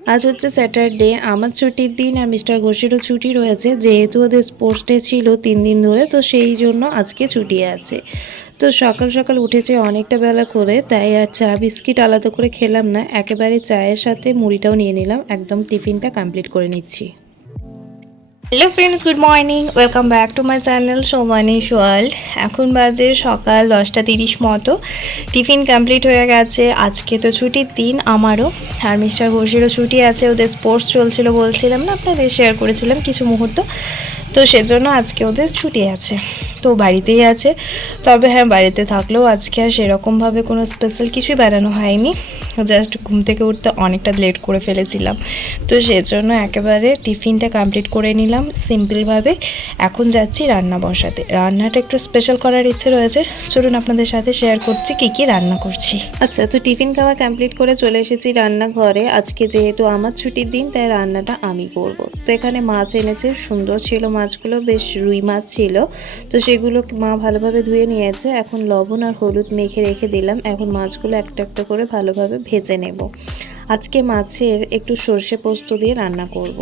আজ হচ্ছে স্যাটারডে, আমার ছুটির দিন আর মিস্টার ঘোষেরও ছুটি রয়েছে, যেহেতু ওদের স্পোর্টস ডে ছিল 3 দিন ধরে, তো সেই জন্য আজকে ছুটি আছে। তো সকাল সকাল উঠেছে অনেকটা বেলা করে, তাই আর চা বিস্কিট আলাদা করে খেলাম না, একেবারে চায়ের সাথে মুড়িটাও নিয়ে নিলাম, একদম টিফিনটা কমপ্লিট করে নিচ্ছি। Hello friends, good morning, welcome back to my channel Somanish world. এখন বাজে সকাল 10:30 মতো। টিফিন কমপ্লিট হয়ে গেছে। আজকে তো ছুটির দিন আমারও, আর মিস্টার ঘোষেরও ছুটি আছে, ওদের স্পোর্টস চলছিল বলছিলাম না, আপনাদের শেয়ার করেছিলাম কিছু মুহূর্ত, তো সেজন্য আজকে ওদের ছুটি আছে, তো বাড়িতেই আছে। তবে হ্যাঁ, বাড়িতে থাকলেও আজকে আর সেরকমভাবে কোনো স্পেশাল কিছুই বানানো হয়নি, জাস্ট ঘুম থেকে উঠতে অনেকটা লেট করে ফেলেছিলাম, তো সেজন্য একেবারে টিফিনটা কমপ্লিট করে নিলাম সিম্পলভাবে। এখন যাচ্ছি রান্না বসাতে, রান্নাটা একটু স্পেশাল করার ইচ্ছে রয়েছে, চলুন আপনাদের সাথে শেয়ার করছি কী কী রান্না করছি। আচ্ছা, তো টিফিন খাওয়া কমপ্লিট করে চলে এসেছি রান্নাঘরে। আজকে যেহেতু আমার ছুটির দিন, তাই রান্নাটা আমি করব। তো এখানে মাছ এনেছে, সুন্দর ছিল মাছগুলো, বেশ রুই মাছ ছিল, তো সেগুলো মা ভালোভাবে ধুয়ে নিয়েছে। এখন লবণ আর হলুদ মেখে রেখে দিলাম, এখন মাছগুলো একটা একটা করে ভালোভাবে ভেজে নেব। আজকে মাছের একটু সর্ষে পোস্ত দিয়ে রান্না করব।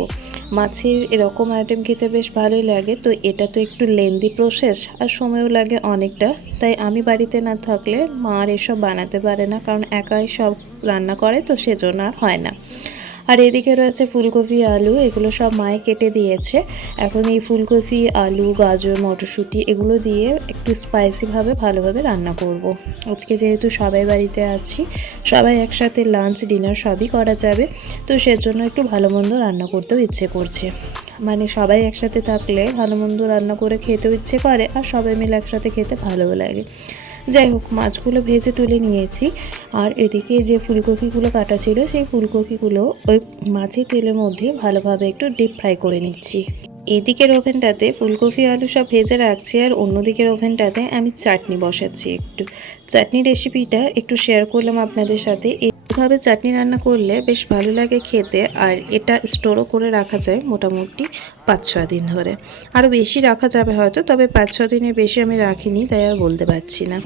মাছের এরকম আইটেম খেতে বেশ ভালোই লাগে, তো এটা তো একটু লেন্দি প্রসেস আর সময়ও লাগে অনেকটা, তাই আমি বাড়িতে না থাকলে মা আর এসব বানাতে পারে না, কারণ একাই সব রান্না করে, তো সেজন্য আর হয় না। আর এদিকে রয়েছে ফুলকপি, আলু, এগুলো সব মায়ে কেটে দিয়েছে। এখন এই ফুলকপি, আলু, গাজর, মটরশুঁটি এগুলো দিয়ে একটু স্পাইসিভাবে ভালোভাবে রান্না করব। আজকে যেহেতু সবাই বাড়িতে আছি, সবাই একসাথে লাঞ্চ ডিনার সবই করা যাবে, তো সেজন্য একটু ভালো মন্দ রান্না করতেও ইচ্ছে করছে। মানে সবাই একসাথে থাকলে ভালো মন্দ রান্না করে খেতেও ইচ্ছে করে, আর সবাই মিলে একসাথে খেতে ভালোও লাগে। যাই হোক, মাছগুলো ভেজে তুলে নিয়েছি, আর এদিকে যে ফুলকপিগুলো কাটা ছিল, সেই ফুলকপিগুলো ওই মাছের তেলের মধ্যে ভালোভাবে একটু ডিপ ফ্রাই করে নিচ্ছি। এদিকের ওভেনটাতে ফুলকপি আলু সব ভেজে রাখছি, আর অন্যদিকের ওভেনটাতে আমি চাটনি বসাচ্ছি। একটু চাটনি রেসিপিটা একটু শেয়ার করলাম আপনাদের সাথে। এভাবে চাটনি রান্না করলে বেশ ভালো লাগে খেতে, আর এটা স্টোরও করে রাখা যায় মোটামুটি 5-6 দিন ধরে, আরও বেশি রাখা যাবে হয়তো, তবে 5-6 দিনের বেশি আমি রাখিনি, তাই আর বলতে পারছি না।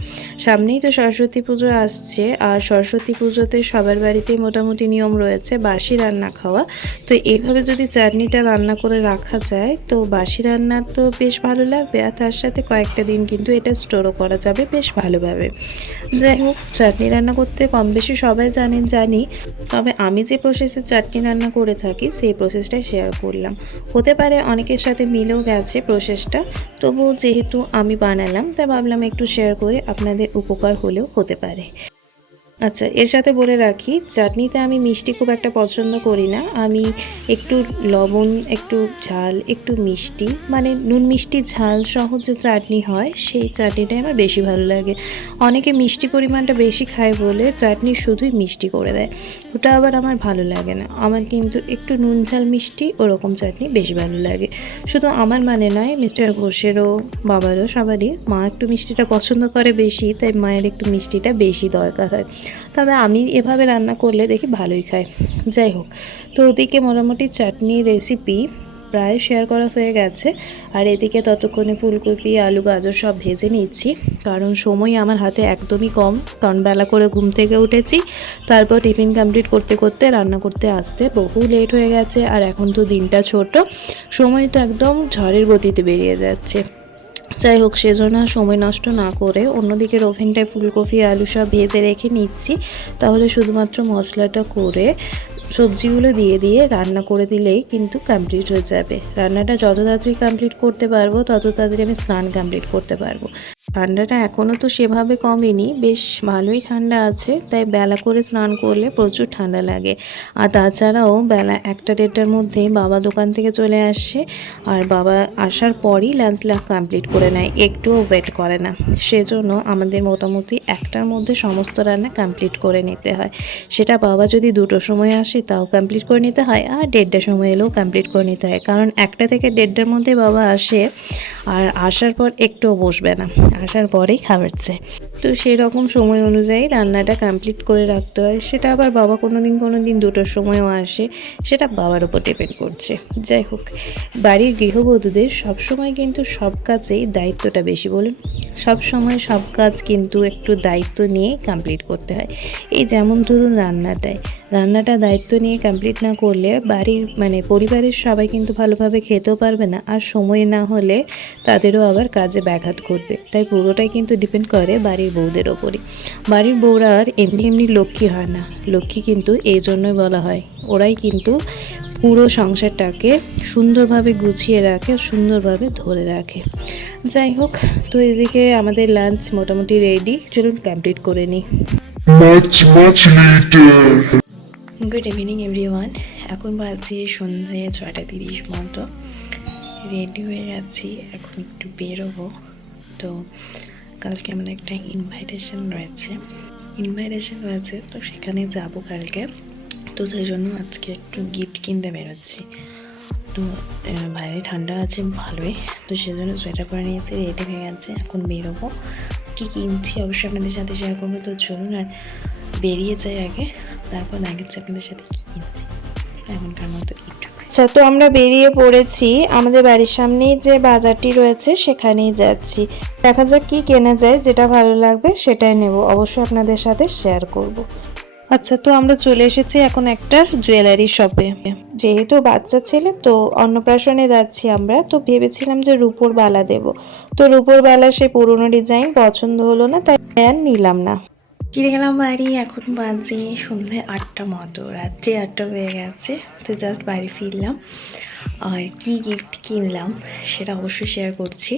সামনেই তো সরস্বতী পুজো আসছে, আর সরস্বতী পুজোতে সবার বাড়িতেই মোটামুটি নিয়ম রয়েছে বাসি রান্না খাওয়া, তো এইভাবে যদি চাটনিটা রান্না করে রাখা যায়, তো বাসি রান্না তো বেশ ভালো লাগবে, আর তার সাথে কয়েকটা দিন কিন্তু এটা স্টোরও করা যাবে বেশ ভালোভাবে। যাই হোক, চাটনি রান্না করতে কম বেশি সবাই জানি, তবে আমি যে প্রসেসে চাটনি রান্না করে থাকি সেই প্রসেসটাই শেয়ার করলাম। হতে পারে অনেকের সাথে মিলেও গেছে প্রসেসটা, তবুও যেহেতু আমি বানালাম, তাই ভাবলাম একটু শেয়ার করে আপনাদের উপকার হলেও হতে পারে। আচ্ছা, এর সাথে বলে রাখি, চাটনিতে আমি মিষ্টি খুব একটা পছন্দ করি না। আমি একটু লবণ, একটু ঝাল, একটু মিষ্টি, মানে নুন মিষ্টি ঝাল সহ যে চাটনি হয়, সেই চাটনিটাই আমার বেশি ভালো লাগে। অনেকে মিষ্টি পরিমাণটা বেশি খায় বলে চাটনি শুধুই মিষ্টি করে দেয়, ওটা আবার আমার ভালো লাগে না। আমার কিন্তু একটু নুন ঝাল মিষ্টি ওরকম চাটনি বেশি ভালো লাগে। শুধু আমার মানে নয়, মিস্টার ঘোষেরও, বাবারও, সবারই। মা একটু মিষ্টিটা পছন্দ করে বেশি, তাই মায়ের একটু মিষ্টিটা বেশি দরকার হয়, তবে আমি এভাবে রান্না করলে দেখি ভালোই খায়। যাই হোক, তো ওদিকে মোটামুটি চাটনির রেসিপি প্রায় শেয়ার করা হয়ে গেছে, আর এদিকে ততক্ষণে ফুলকপি, আলু, গাজর সব ভেজে নিচ্ছি, কারণ সময় আমার হাতে একদমই কম, কারণ বেলা করে ঘুম থেকে উঠেছি, তারপর টিফিন কমপ্লিট করতে করতে রান্না করতে আসতে বহু লেট হয়ে গেছে, আর এখন তো দিনটা ছোট, সময় তো একদম ঝড়ের গতিতে বেরিয়ে যাচ্ছে। যাই হোক, সেজন্য সময় নষ্ট না করে অন্যদিকের ওভেনটায় ফুলকপি, আলু সব ভেজে রেখে নিচ্ছি, তাহলে শুধুমাত্র মশলাটা করে সবজিগুলো দিয়ে রান্না করে দিলেই কিন্তু কমপ্লিট হয়ে যাবে। রান্নাটা যত তাড়াতাড়ি কমপ্লিট করতে পারবো, তত তাড়াতাড়ি আমি স্নান কমপ্লিট করতে পারবো। ঠান্ডাটা এখনও তো সেভাবে কমেনি, বেশ ভালোই ঠান্ডা আছে, তাই বেলা করে স্নান করলে প্রচুর ঠান্ডা লাগে। আর তাছাড়াও বেলা 1-1:30টার মধ্যে বাবা দোকান থেকে চলে আসে, আর বাবা আসার পরই লাঞ্চ কমপ্লিট করে নেয়, একটুও ওয়েট করে না। সেজন্য আমাদের মোটামুটি 1টার মধ্যে সমস্ত রান্না কমপ্লিট করে নিতে হয়। সেটা বাবা যদি 2টোর সময় আসে তাও কমপ্লিট করে নিতে হয়, আর 1:30টার সময় এলেও কমপ্লিট করে নিতে হয়, কারণ 1টা থেকে 1:30টার মধ্যে বাবা আসে, আর আসার পর একটুও বসবে না, আসার পরেই খাবার চায়। তো সেরকম সময় অনুযায়ী রান্নাটা কমপ্লিট করে রাখতে হয়। সেটা আবার বাবা কোনো দিন দুটোর সময়ও আসে, সেটা বাবার উপর ডিপেন্ড করছে। যাই হোক, বাড়ির গৃহবধূদের সবসময় কিন্তু সব কাজেই দায়িত্বটা বেশি, বলুন। সব সময় সব কাজ কিন্তু একটু দায়িত্ব নিয়ে কমপ্লিট করতে হয়। এই যেমন ধরুন রান্নাটা দায়িত্ব নিয়ে কমপ্লিট না করলে বাড়ির পরিবারের সবাই কিন্তু ভালোভাবে খেতেও পারবে না, আর সময় না হলে তাদেরও আবার কাজে ব্যাঘাত ঘটবে। তাই পুরোটাই কিন্তু ডিপেন্ড করে বাড়ির বউদের ওপরই। বাড়ির বউরা আর এমনি লক্ষ্মী হয় না, লক্ষ্মী কিন্তু এই জন্যই বলা হয়। ওরাই কিন্তু পুরো সংসারটাকে সুন্দরভাবে গুছিয়ে রাখে, সুন্দরভাবে ধরে রাখে। যাই হোক, তো এদিকে আমাদের লাঞ্চ মোটামুটি রেডি, চলুন কমপ্লিট করে নিই। much later. Good evening everyone. এখন বাজে সন্ধ্যে 6:30 মতো। রেডি হয়ে গেছি, এখন একটু বেরোবো। তো কালকে আমাদের একটা ইনভাইটেশন রয়েছে, তো সেখানে যাব কালকে। তো সেই জন্য আজকে একটু গিফট কিনতে বেরোচ্ছি। তো বাইরে ঠান্ডা আছে ভালোই, তো সেজন্য সোয়েটার পরে নিয়েছি, রেডি হয়ে গেছে, এখন বেরোবো। কী কিনছি অবশ্যই আপনাদের সাথে শেয়ার করবো। তো চলুন আর বেরিয়ে যাই আগে, তারপর দেখাচ্ছি আপনাদের সাথে কী কিনছি। এখনকার মতো একটু আচ্ছা, তো আমরা বেরিয়ে পড়েছি। আমাদের বাড়ির সামনেই যে বাজারটি রয়েছে সেখানেই যাচ্ছি। দেখা যাক কি কেনা যায়, যেটা ভালো লাগবে সেটাই নেব, অবশ্যই আপনাদের সাথে শেয়ার করব। আচ্ছা, তো আমরা চলে এসেছি এখন একটা জুয়েলারি শপে। যেহেতু বাচ্চা ছেলে, তো অন্নপ্রাশনে যাচ্ছি আমরা, তো ভেবেছিলাম যে রূপোর বালা দেব। তো রূপোর বালা সে পুরনো ডিজাইন পছন্দ হলো না, তাই আর নিলাম না। কিনে গেলাম বাড়ি। এখন বাজে সন্ধ্যে 8টা মতো, রাত্রি 8টা হয়ে গেছে। তো জাস্ট বাড়ি ফিরলাম, আর কি গিফট কিনলাম সেটা অবশ্যই শেয়ার করছি।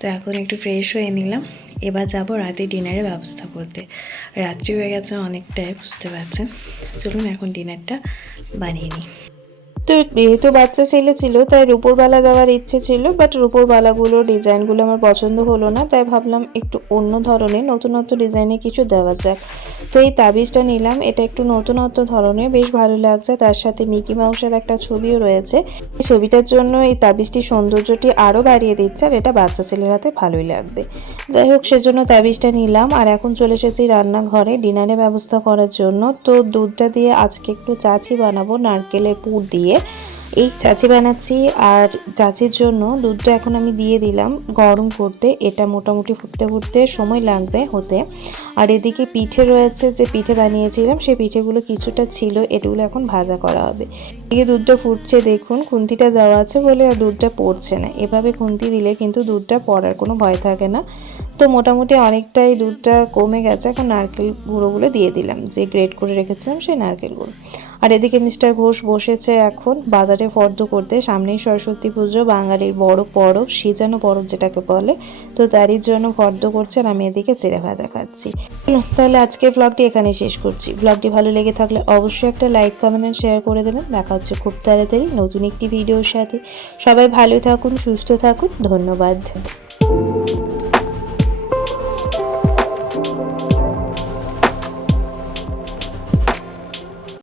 তো এখন একটু ফ্রেশ হয়ে নিলাম, এবার যাব রাতে ডিনারের ব্যবস্থা করতে। রাত্রি হয়ে গেছে অনেকটাই, বুঝতে পারছেন। চলুন এখন ডিনারটা বানিয়ে নিই। তো যেহেতু বাচ্চা ছেলে ছিল, তাই রূপোর বালা দেওয়ার ইচ্ছে ছিল, বাট রূপোর বালাগুলো ডিজাইনগুলো আমার পছন্দ হলো না, তাই ভাবলাম একটু অন্য ধরনের নতুনত্ব ডিজাইনে কিছু দেওয়া যাক। তো এই তাবিজটা নিলাম, এটা একটু নতুনত্ব ধরনের, বেশ ভালো লাগছে। তার সাথে মিকি মাউসের একটা ছবিও রয়েছে। এই ছবিটার জন্য এই তাবিজটির সৌন্দর্যটি আরও বাড়িয়ে দিচ্ছে, আর এটা বাচ্চা ছেলের হাতে ভালোই লাগবে। যাই হোক, সেজন্য তাবিজটা নিলাম, আর এখন চলে এসেছি রান্নাঘরে ডিনারের ব্যবস্থা করার জন্য। তো দুধটা দিয়ে আজকে একটু চাচি বানাবো, নারকেলের পুর দিয়ে। এই চাচি বানাচ্ছি, আর চাচির জন্য দুধটা এখন আমি দিয়ে দিলাম গরম করতে। এটা মোটামুটি ফুটতে সময় লাগবে হতে। আর এদিকে পিঠে রয়েছে, যে পিঠে বানিয়েছিলাম সেই পিঠেগুলো কিছুটা ছিল, এগুলো এখন ভাজা করা হবে। এদিকে দুধটা ফুটছে, দেখুন খুন্তিটা দেওয়া আছে বলে আর দুধটা পড়ছে না। এভাবে খুন্তি দিলে কিন্তু দুধটা পড়ার কোনো ভয় থাকে না। তো মোটামুটি অনেকটাই দুধটা কমে গেছে। এখন নারকেল গুঁড়োগুলো দিয়ে দিলাম, যে গ্রেট করে রেখেছিলাম সেই নারকেল গুঁড়ো। আর এদিকে মিস্টার ঘোষ বসেছে এখন বাজারে ফর্দ করতে। সামনেই সরস্বতী পুজো, বাঙালির বড় পরব, সিজানো পরব যেটাকে বলে। তো তারই জন্য ফর্দ করছে, আর আমি এদিকে চিড়ে ভাজা খাচ্ছি। তাহলে আজকের ব্লগটি এখানেই শেষ করছি। ব্লগটি ভালো লেগে থাকলে অবশ্যই একটা লাইক, কমেন্ট আর শেয়ার করে দেবেন। দেখা হচ্ছে খুব তাড়াতাড়ি নতুন একটি ভিডিওর সাথে। সবাই ভালো থাকুন, সুস্থ থাকুন, ধন্যবাদ।